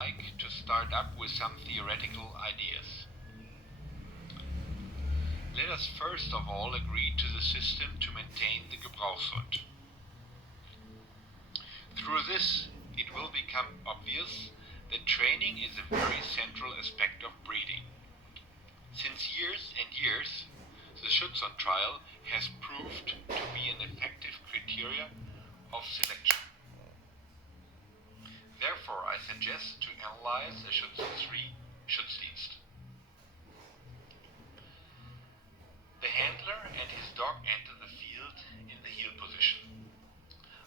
like to start up with some theoretical ideas. Let us first of all agree to the system to maintain the Gebrauchshund. Through this, it will become obvious that training is a very central aspect of breeding. Since years and years, the Schutzhund trial has proved to be an effective criteria of selection. Therefore, I suggest to analyze the Schutzhund 3 Schutzdienst. The handler and his dog enter the field in the heel position.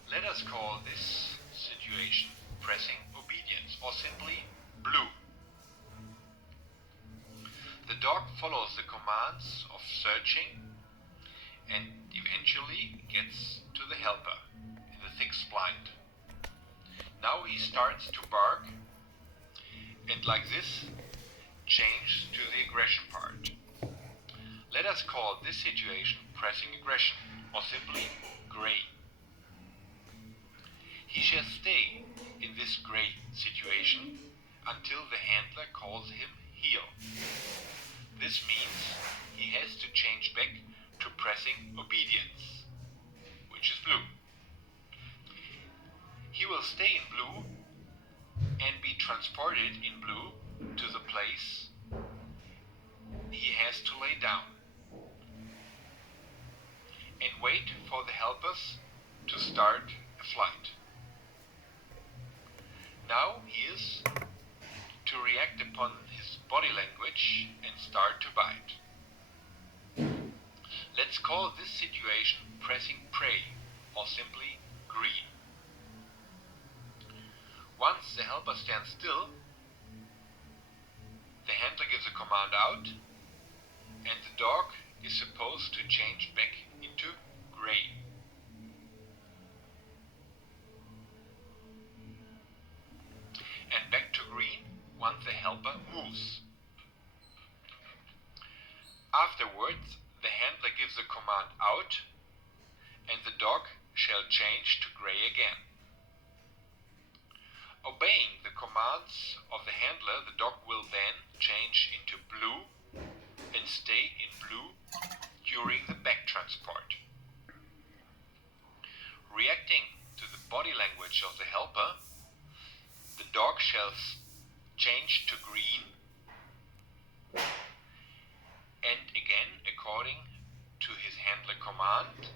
Let us call this situation pressing obedience, or simply blue. The dog follows the commands of searching and eventually gets to the helper in the thick splint. Now he starts to bark and like this change to the aggression part. Let us call this situation pressing aggression, or simply gray. He shall stay in this gray situation until the handler calls him heel. This means he has to change back to pressing obedience, which is blue. He will stay in blue and be transported in blue to the place he has to lay down and wait for the helpers to start a flight. Now he is to react upon his body language and start to bite. Let's call this situation pressing prey, or simply green. Once the helper stands still, the handler gives a command out, and the dog is supposed to change back into gray. And back to green once the helper moves. Afterwards, the handler gives a command out, and the dog shall change to gray again. Obeying the commands of the handler, the dog will then change into blue and stay in blue during the back transport. Reacting to the body language of the helper, the dog shall change to green and again, according to his handler command,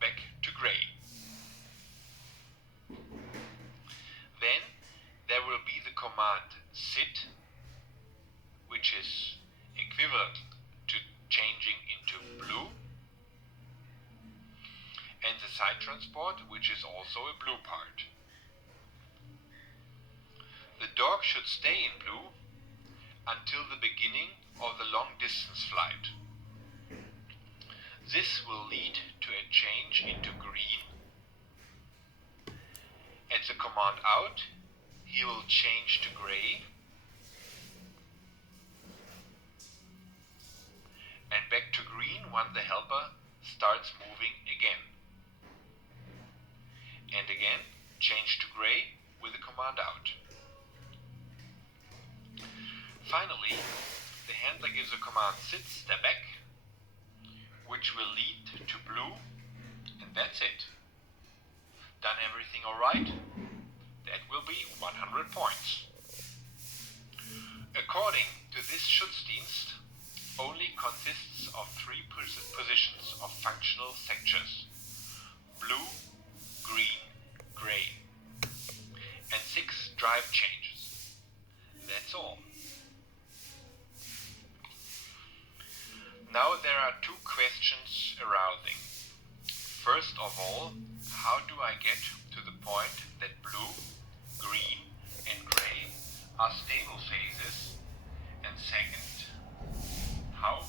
back to gray. Then there will be the command sit, which is equivalent to changing into blue, and the side transport, which is also a blue part. The dog should stay in blue until the beginning of the long distance flight. This will lead to a change into green. At the command out, he will change to gray and back to green when the helper starts moving again. And again, change to gray with the command out. Finally, the handler gives a command sit, step back, which will lead to blue, and that's it. Done everything alright? That will be 100 points. According to this Schutzdienst, only consists of 3 positions of functional sectors: blue, green, gray, and 6 drive changes. That's all. Now there are 2 questions arousing. First of all, how do I get to the point that blue, green and gray are stable phases? And second, how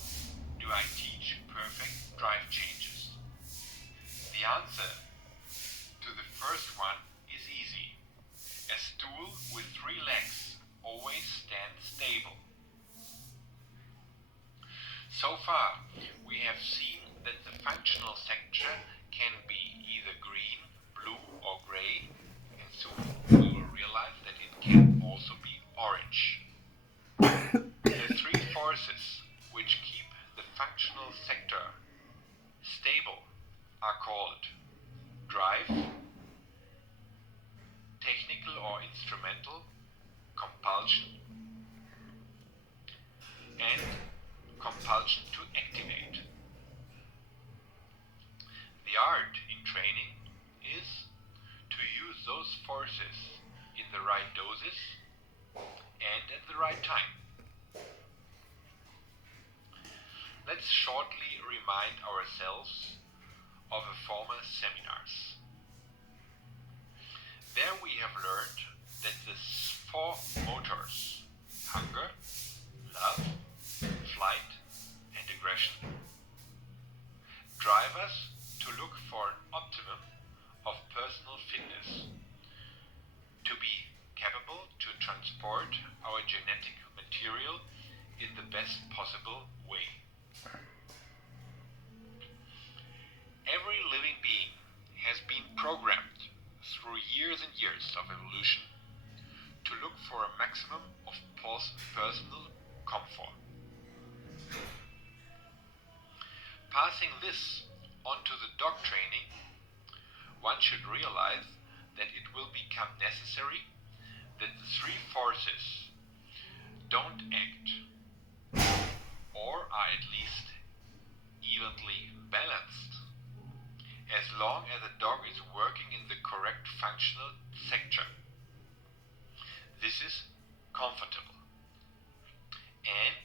do I teach perfect drive changes? The answer to the first one is easy. A stool with 3 legs always stands stable. So far, we have seen that the functional sector can be either green, blue or gray, and soon we will realize that it can also instrumental compulsion and compulsion to activate. The art in training is to use those forces in the right doses and at the right time. Let's shortly remind ourselves of the former seminars. There we have learned that the four motors, hunger, love, flight, and aggression, drive us to look for an optimum of personal fitness, to be capable to transport our genetic material in the best possible way. Every living being has been programmed through years and years of evolution to look for a maximum of personal comfort. Passing this on to the dog training, one should realize that it will become necessary that the three forces don't act, or are at least evenly balanced, as long as the dog is working in the correct functional sector. This is comfortable. And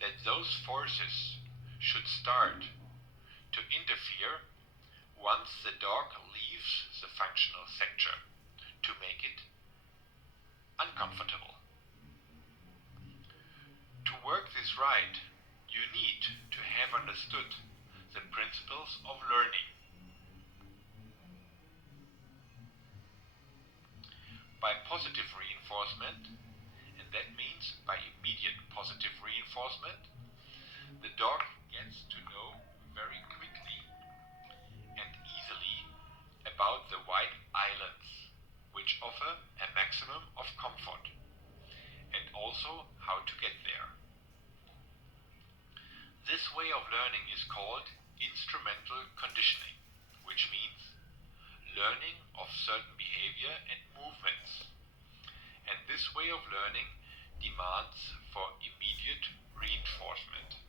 that those forces should start to interfere once the dog leaves the functional sector to make it uncomfortable. To work this right, you need to have understood the principles of learning. By positive reinforcement, and that means by immediate positive reinforcement, the dog gets to know very quickly and easily about the white islands, which offer a maximum of comfort, and also how to get there. This way of learning is called instrumental conditioning, which means learning of certain behavior and movements. And this way of learning demands for immediate reinforcement.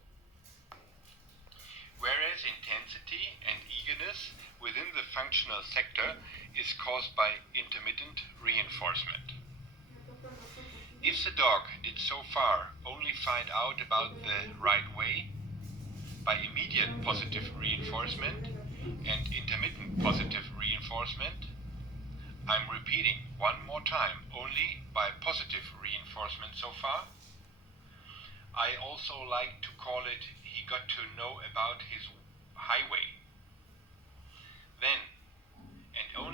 Whereas intensity and eagerness within the functional sector is caused by intermittent reinforcement. If the dog did so far only find out about the right way by immediate positive reinforcement and intermittent positive reinforcement, I'm repeating one more time, only by positive reinforcement so far, I also like to call it he got to know about his highway. Then